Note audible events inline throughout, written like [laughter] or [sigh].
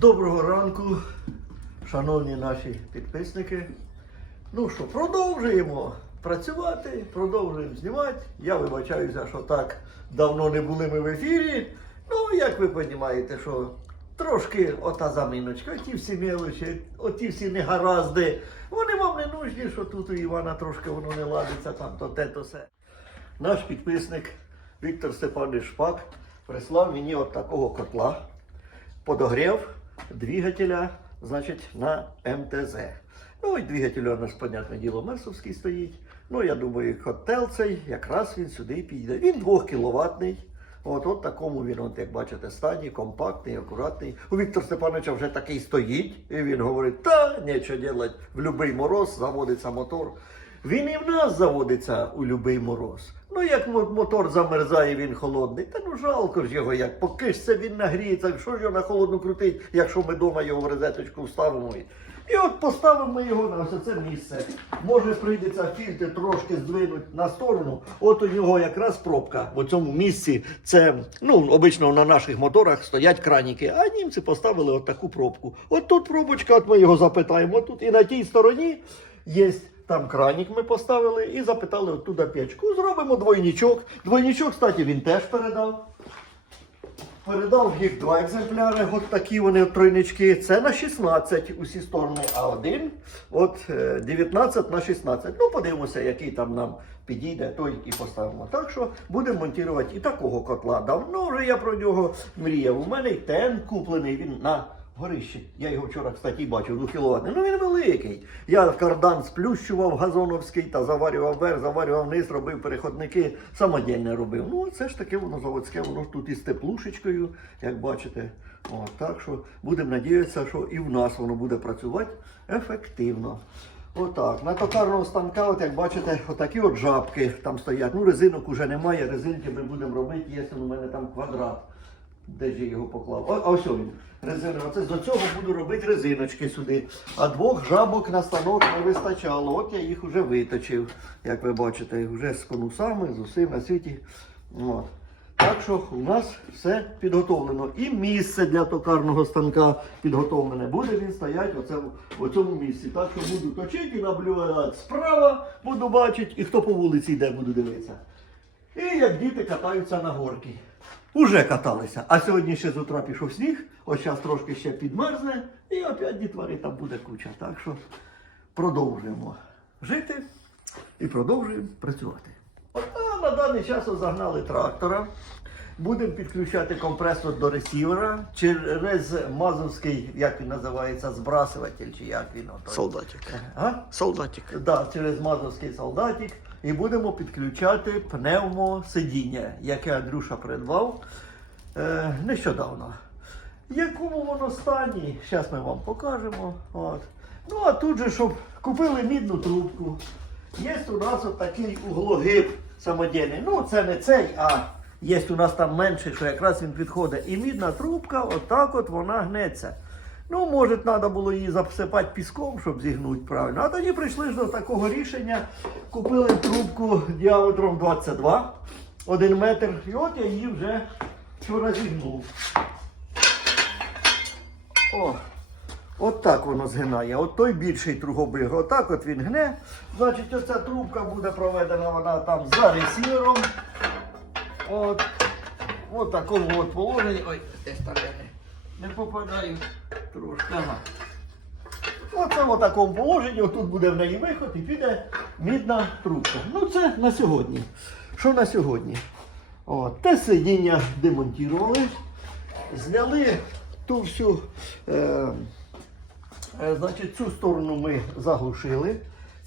Доброго ранку, шановні наші підписники. Ну що, продовжуємо працювати, продовжуємо знімати. Я вибачаюся, що так давно не були ми в ефірі. Ну, як ви розумієте, що трошки ота заміночка, оті всі мелочі, оті всі негаразди, вони вам не нужні, що тут у Івана трошки воно не ладиться, там то те, то все. Наш підписник Віктор Степанович Шпак прислав мені от такого котла подогрів двигателя, значить, на МТЗ. Ну і двигатель у нас, понятне діло, Мерсовський стоїть. Ну, я думаю, котел цей якраз він сюди піде. Він 2 кіловатний. От, от такому він, от, як бачите, стані, компактний, акуратний. У Віктора Степановича вже такий стоїть, і він говорить, та нічого делать, в будь-який мороз заводиться мотор. Він і в нас заводиться у будь-який мороз. Ну, як мотор замерзає, він холодний. Та ну жалко ж його як. Поки ж це він нагріється, що ж його на холодну крутить, якщо ми вдома його в розеточку вставимо. І- от поставимо його на ось це місце. Може прийдеться фільтр трошки здвинути на сторону. От у нього якраз пробка в цьому місці. Це ну обично на наших моторах стоять краніки, а німці поставили от таку пробку. От тут пробочка, от ми його запитаємо. Тут і на тій стороні є. Там кранік ми поставили і запитали оттуда печку. Зробимо двойничок. Двойничок, кстати, він теж передав. Передав їх два екземпляри, от такі вони тройнички. Це на 16 усі сторони, а один от е, 19 на 16. Ну, подивимося, який там нам підійде, той і поставимо. Так що будемо монтувати і такого котла. Давно вже я про нього мріяв. У мене й тен куплений, він на горищі. Я його вчора, кстати, бачив, 2 кВт. Ну він великий. Я кардан сплющував газоновський та заварював вверх, заварював вниз, робив переходники, самодільне робив. Ну, це ж таке воно заводське, воно тут із теплушечкою, як бачите. От, так що будемо надіятися, що і в нас воно буде працювати ефективно. Отак. На токарного станка, от як бачите, отакі от жабки там стоять. Ну, резинок уже немає, резинки ми будемо робити, є у мене там квадрат. Де ж я його поклав? О, а ось він. Резина. Оце до цього буду робити резиночки сюди. А двох жабок на станок не вистачало. От я їх вже виточив. Як ви бачите, вже з конусами, з усім на світі. От. Так що у нас все підготовлено. І місце для токарного станка підготовлене. Буде він стояти оце, в цьому місці. Так що буду точити і наблюдати справа, буду бачити, і хто по вулиці йде, буду дивитися. І як діти катаються на горки. Уже каталися. А сьогодні ще з утра пішов сніг, ось зараз трошки ще підмерзне, і опять дітвори там буде куча. Так що продовжуємо жити і продовжуємо працювати. От а, на даний час загнали трактора. Будемо підключати компресор до ресівера через мазовський, як він називається, збрасуватель, чи як він. Солдатик. А? Солдатик. Да, через мазовський солдатик. І будемо підключати пневмосидіння, яке Андрюша придбав е, нещодавно. В якому воно стані, зараз ми вам покажемо. От. Ну а тут же, щоб купили мідну трубку. Є у нас такий углогиб самодільний. Ну, це не цей, а є у нас там менший, що якраз він підходить. І мідна трубка, отак от вона гнеться. Ну, може, треба було її засипати піском, щоб зігнути правильно. А тоді прийшли ж до такого рішення. Купили трубку діаметром 22, 1 метр. І от я її вже вчора зігнув. О, от так воно згинає. От той більший трубобиг. Отак от він гне. Значить, оця трубка буде проведена вона там за ресівером. От. От такому от положенні. Ой, десь там я не попадаю трошки. Ага. Оце в такому положенні, отут буде в неї виход і піде мідна трубка. Ну це на сьогодні. Що на сьогодні? О, те сидіння демонтували, зняли ту всю, е, е, значить, цю сторону ми заглушили.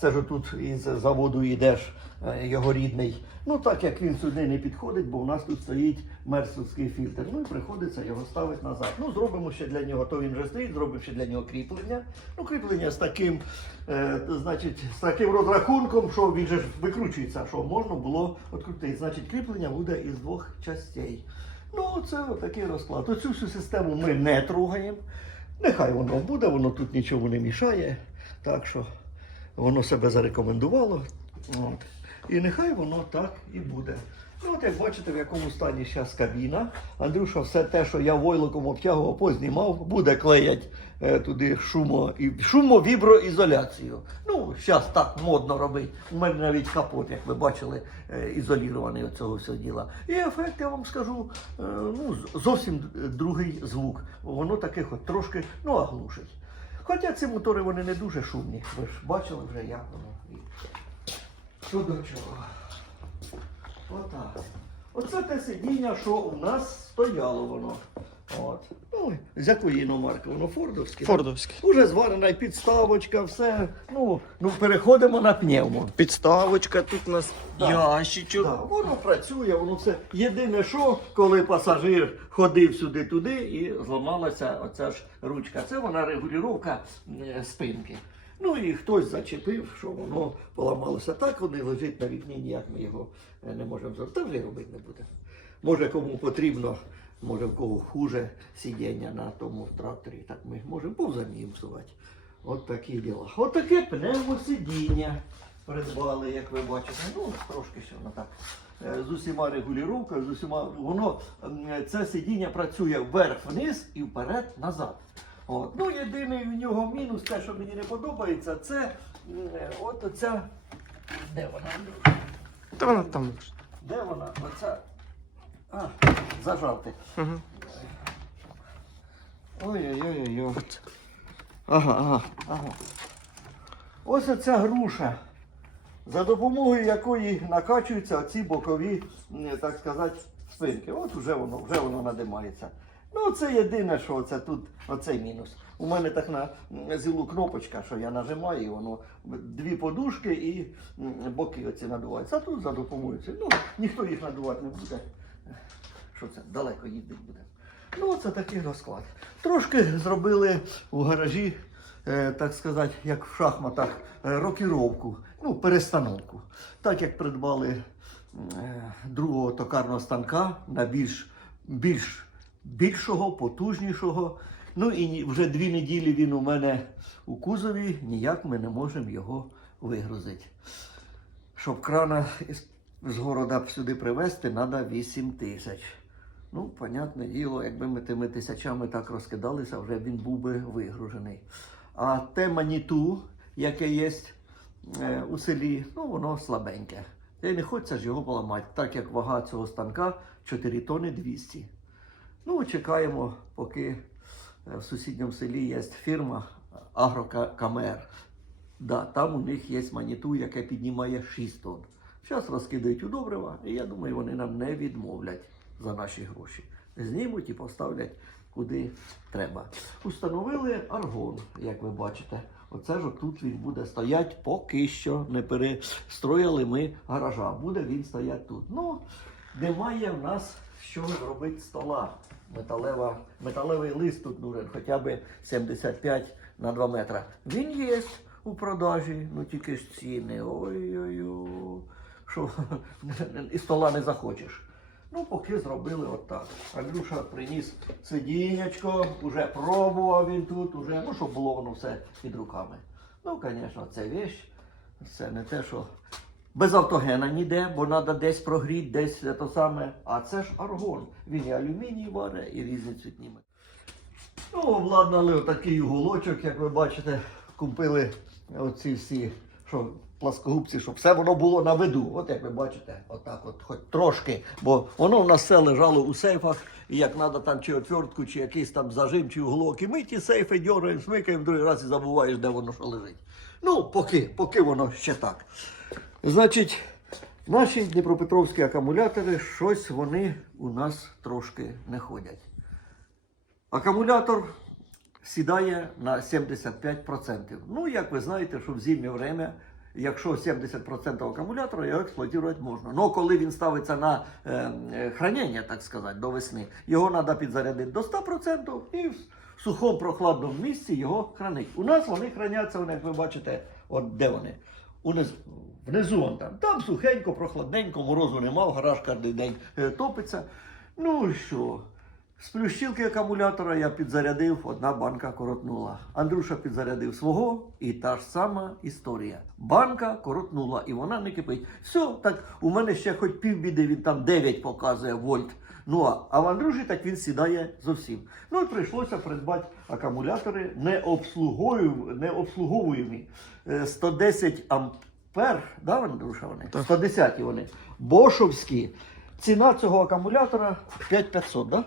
Це ж тут із заводу йдеш е, його рідний. Ну так як він сюди не підходить, бо у нас тут стоїть мерсовський фільтр. Ну і приходиться його ставити назад. Ну, зробимо ще для нього, то він вже стоїть, зробимо ще для нього кріплення. Ну, кріплення з таким, е, значить, з таким розрахунком, що він же викручується, що можна було відкрутити. Значить, кріплення буде із двох частей. Ну, це отакий розклад. Оцю всю систему ми не трогаємо. Нехай воно буде, воно тут нічого не мішає. Так що воно себе зарекомендувало. От. І нехай воно так і буде. Ну, от як бачите, в якому стані зараз кабіна. Андрюша, все те, що я войлоком обтягував, познімав, буде клеять е, туди шумо і шумовіброізоляцію. Ну, зараз так модно робити. У мене навіть капот, як ви бачили, е, ізолірований від цього всього діла. І ефект, я вам скажу, е, ну, зовсім другий звук. Воно таке хоч трошки ну, оглушить. Хоча ці мотори вони не дуже шумні. Ви ж бачили вже, як воно. Що до чого? Отак. Оце те сидіння, що у нас стояло воно. От. Ну, з якої іномарки? Воно фордовське. да? Фордовський. Уже зварена і підставочка, все. Ну, ну переходимо на пневмо. Підставочка тут у нас Да. ящичок. Да, воно працює, воно все. Єдине, що коли пасажир ходив сюди-туди і зламалася оця ж ручка. Це вона регулювання е, спинки. Ну і хтось зачепив, що воно поламалося. Так воно і лежить на вікні, ніяк ми його е, не можемо зробити. Та вже робити не буде. Може кому потрібно, може в кого хуже сидіння на тому тракторі, так ми можемо повзамімсувати. От такі діла. От таке пневмосидіння придбали, як ви бачите. Ну, трошки ще воно так. е, З усіма регулюваннями, з усіма воно це сидіння працює вверх-вниз і вперед-назад. От. Ну, єдиний в нього мінус, те, що мені не подобається, це е, от оця. Де вона? Та вона там. Де вона? Оця. А, зажати. Угу. Ой-ой-ой-ой. Ага, ага, ага. Ось оця груша, за допомогою якої накачуються ці бокові, так сказати, спинки. От вже воно, вже воно надимається. Ну, це єдине, що це тут оцей мінус. У мене так на зілу кнопочка, що я нажимаю, і воно дві подушки і боки оці надуваються. А тут за допомогою. Ну, ніхто їх надувати не буде. Що це? Далеко їздить буде. Ну, це такий розклад. Трошки зробили у гаражі, е, так сказати, як в шахматах, е, рокіровку, ну, перестановку. Так як придбали е, другого токарного станка на більш, більш більшого, потужнішого. Ну і вже дві неділі він у мене у кузові, ніяк ми не можемо його вигрузити. Щоб крана із- з города сюди привезти, треба 8 тисяч. Ну, понятне діло, якби ми тими тисячами так розкидалися, вже він був би вигружений. А те маніту, яке є е, у селі, ну воно слабеньке. І не хочеться ж його поламати, так як вага цього станка 4 тони 200. Ну, чекаємо, поки е, в сусідньому селі є фірма Агрокамер. Да, там у них є маніту, яке піднімає 6 тонн. Зараз розкидають у добрива, і я думаю, вони нам не відмовлять за наші гроші. Знімуть і поставлять куди треба. Установили аргон, як ви бачите. Оце ж тут він буде стояти поки що. Не перестроїли ми гаража. Буде він стояти тут. Ну, немає в нас що робити стола. Металева, металевий лист тут нужен, хоча б 75 на 2 метра. Він є у продажі, ну тільки ж ціни. Ой-ой-ой. Що [laughs] і стола не захочеш. Ну, поки зробили отак. Андрюша приніс сидіннячко, вже пробував він тут, уже, ну, щоб було воно все під руками. Ну, звісно, це вещь. Це не те, що без автогена ніде, бо треба десь прогріти, десь те саме. А це ж аргон. Він і алюміній варить, і різні цвітні. Ну, обладнали отакий уголочок, як ви бачите, купили оці всі, що пласкогубці, щоб все воно було на виду. От як ви бачите, отак от, хоч трошки. Бо воно в нас все лежало у сейфах, і як треба там чи отвертку, чи якийсь там зажим, чи уголок. І ми ті сейфи дьораємо, смикаємо, другий раз і забуваєш, де воно що лежить. Ну, поки, поки воно ще так. Значить, наші дніпропетровські акумулятори, щось вони у нас трошки не ходять. Акумулятор сідає на 75%. Ну, як ви знаєте, що в зимнє время, якщо 70% акумулятора, його експлуатувати можна. Ну, коли він ставиться на е, е, хранення, так сказати, до весни, його треба підзарядити до 100% і в сухому прохладному місці його хранить. У нас вони храняться, вони, як ви бачите, от де вони? Унизу, внизу он там. Там сухенько, прохладненько, морозу нема, гараж кожен день е, топиться. Ну і що? З плющилки акумулятора я підзарядив, одна банка коротнула. Андрюша підзарядив свого, і та ж сама історія. Банка коротнула, і вона не кипить. Все, так у мене ще хоч півбіди, він там 9 показує вольт. Ну а, а в Андрюші так він сідає зовсім. Ну і прийшлося придбати акумулятори не обслуговуємо, не. Е, 110 ампер, да, Андрюша, вони? Так. 110 вони. Бошовські. Ціна цього акумулятора 5500, да? Да,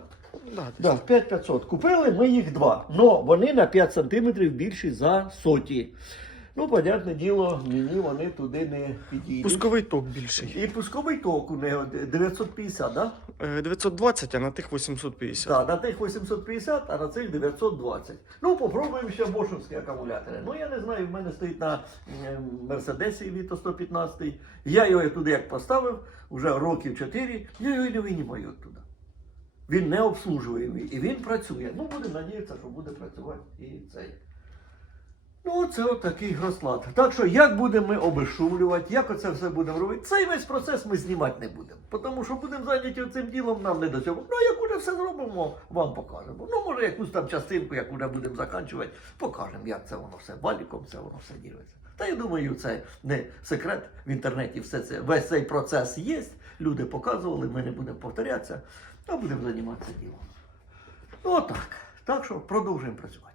Да, 5500. Купили ми їх два. Но вони на 5 см більші за соті. Ну, понятне діло, мені вони туди не підійдуть. Пусковий ток більший. І пусковий ток у нього 950, да? Е, 920, а на тих 850. Так, на тих 850, а на цих 920. Ну, попробуємо ще бошовські акумулятори. Ну, я не знаю, в мене стоїть на е, Мерседесі Віто 115. Я його туди як поставив, вже років 4, я його і не винімаю оттуда. Він не обслужуємий і він працює. Ну, будемо надіятися, що буде працювати і цей. Ну, це от такий розклад. Так що, як будемо ми обезшумлювати, як оце все будемо робити, цей весь процес ми знімати не будемо. Тому що будемо зайняті цим ділом, нам не до цього. Ну, як уже все зробимо, вам покажемо. Ну, може, якусь там частинку, як уже будемо закінчувати, покажемо, як це воно все валіком, все воно все ділиться. Та я думаю, це не секрет в інтернеті. Все це весь цей процес є. Люди показували, ми не будемо повторятися, а будемо займатися ділом. Отак. Так що продовжуємо працювати.